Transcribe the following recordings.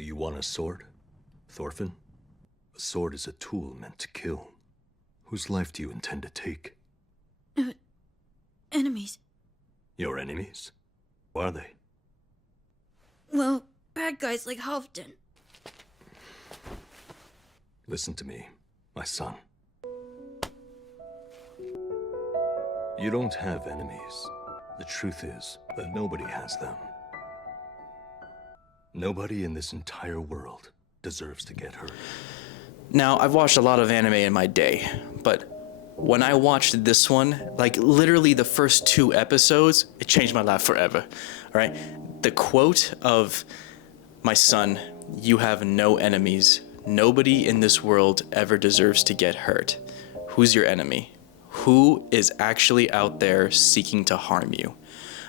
Do you want a sword, Thorfinn? A sword is a tool meant to kill. Whose life do you intend to take? Enemies. Your enemies? Who are they? Well, bad guys like Halfdan. Listen to me, my son. You don't have enemies. The truth is that nobody has them. Nobody in this entire world deserves to get hurt. Now, I've watched a lot of anime in my day, but when I watched this one, like literally the first 2 episodes, it changed my life forever. All right? The quote of my son, "You have no enemies. Nobody in this world ever deserves to get hurt." Who's your enemy? Who is actually out there seeking to harm you?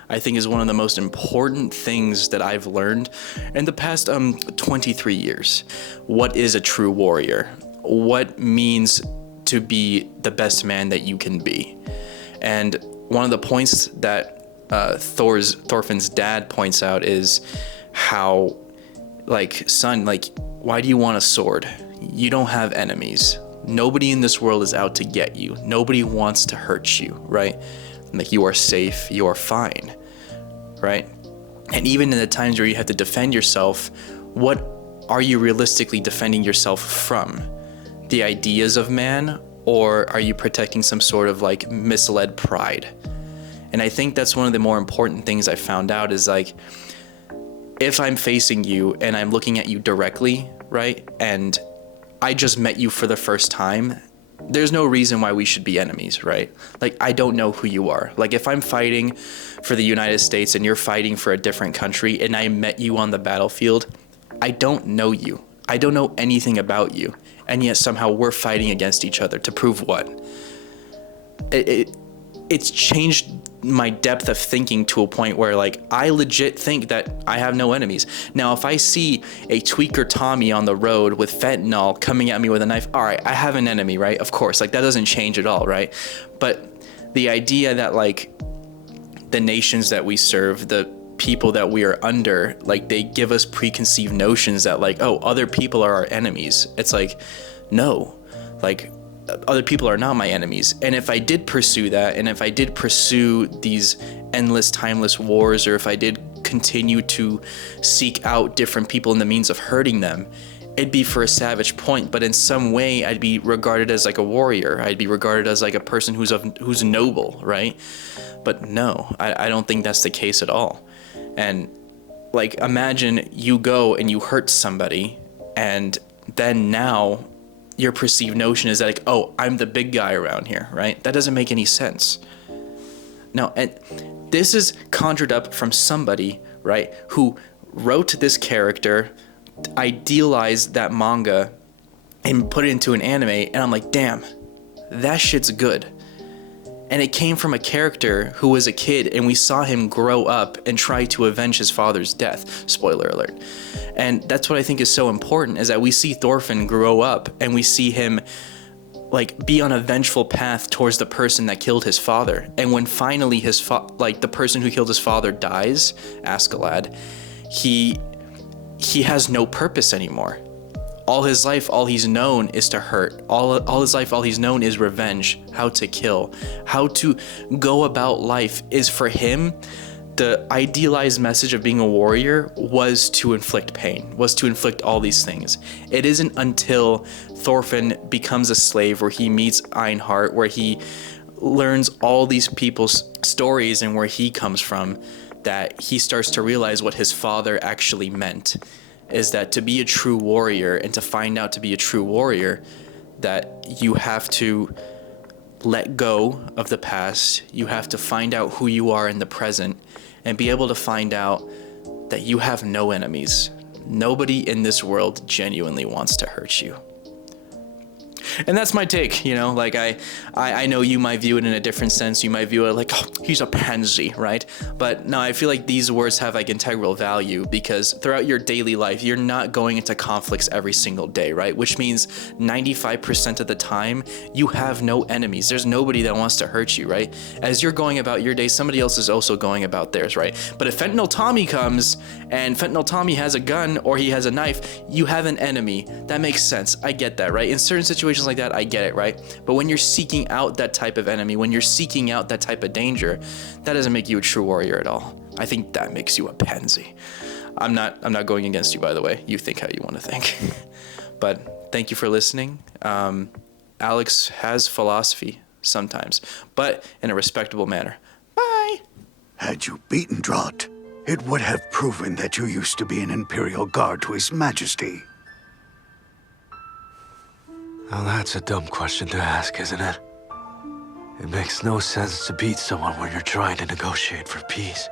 I think is one of the most important things that I've learned in the past 23 years. What is a true warrior? What means to be the best man that you can be? And one of the points that Thorfinn's dad points out is how, like, son, like, why do you want a sword? You don't have enemies. Nobody in this world is out to get you. Nobody wants to hurt you, right? Like, you are safe, you are fine, right? And even in the times where you have to defend yourself, what are you realistically defending yourself from? The ideas of man, or are you protecting some sort of like misled pride? And I think that's one of the more important things I found out is like, if I'm facing you and I'm looking at you directly, right? And I just met you for the first time, there's no reason why we should be enemies, right? Like, I don't know who you are. Like, if I'm fighting for the United States and you're fighting for a different country and I met you on the battlefield, I don't know you. I don't know anything about you. And yet somehow we're fighting against each other to prove what? It's changed my depth of thinking to a point where, like, I legit think that I have no enemies. Now, if I see a tweaker Tommy on the road with fentanyl coming at me with a knife, all right, I have an enemy, right? Of course, like, that doesn't change at all, right? But the idea that, like, the nations that we serve, the people that we are under, like, they give us preconceived notions that, like, oh, other people are our enemies. It's like, no, like, other people are not my enemies. And if I did pursue that, and if I did pursue these endless, timeless wars, or if I did continue to seek out different people in the means of hurting them, it'd be for a savage point, but in some way I'd be regarded as like a warrior. I'd be regarded as like a person who's noble, right? But no, I don't think that's the case at all. And like, imagine you go and you hurt somebody, and then now your perceived notion is that, like, oh, I'm the big guy around here, right? That doesn't make any sense. No, and this is conjured up from somebody, right, who wrote this character, idealized that manga, and put it into an anime, and I'm like, damn, that shit's good. And it came from a character who was a kid, and we saw him grow up and try to avenge his father's death. Spoiler alert. And that's what I think is so important, is that we see Thorfinn grow up, and we see him like be on a vengeful path towards the person that killed his father. And when finally the person who killed his father dies, Askeladd, he has no purpose anymore. All his life, all he's known is to hurt. All his life, all he's known is revenge, how to kill, how to go about life. Is for him, the idealized message of being a warrior was to inflict pain, was to inflict all these things. It isn't until Thorfinn becomes a slave, where he meets Einhart, where he learns all these people's stories and where he comes from, that he starts to realize what his father actually meant. Is that to be a true warrior, and to find out to be a true warrior, that you have to let go of the past, you have to find out who you are in the present, and be able to find out that you have no enemies. Nobody in this world genuinely wants to hurt you. And that's my take, you know, like I know you might view it in a different sense. You might view it like, oh, he's a pansy, right? But no, I feel like these words have like integral value because throughout your daily life, you're not going into conflicts every single day, right? Which means 95% of the time you have no enemies. There's nobody that wants to hurt you, right? As you're going about your day, somebody else is also going about theirs, right? But if Fentanyl Tommy comes and Fentanyl Tommy has a gun or he has a knife, you have an enemy. That makes sense. I get that, right? In certain situations like that, I get it, right? But when you're seeking out that type of enemy, when you're seeking out that type of danger, that doesn't make you a true warrior at all. I think that makes you a pansy. I'm not going against you, by the way. You think how you want to think. But thank you for listening. Alex has philosophy sometimes, but in a respectable manner. Bye. Had you beaten Drott, it would have proven that you used to be an Imperial Guard to His Majesty. Well, that's a dumb question to ask, isn't it? It makes no sense to beat someone when you're trying to negotiate for peace.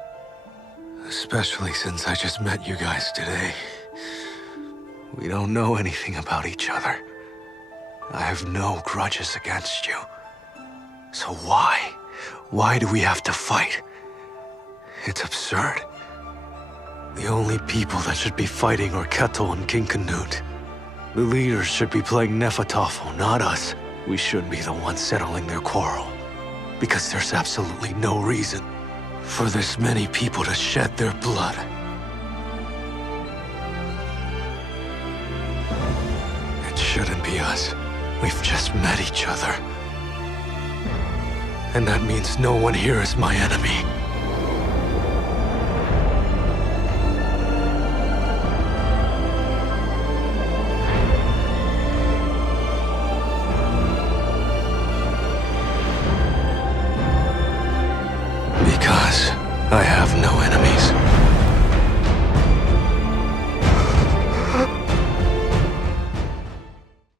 Especially since I just met you guys today. We don't know anything about each other. I have no grudges against you. So why? Why do we have to fight? It's absurd. The only people that should be fighting are Ketil and King Canute. The leaders should be playing Nefertofo, not us. We should be the ones settling their quarrel. Because there's absolutely no reason for this many people to shed their blood. It shouldn't be us. We've just met each other. And that means no one here is my enemy. Because I have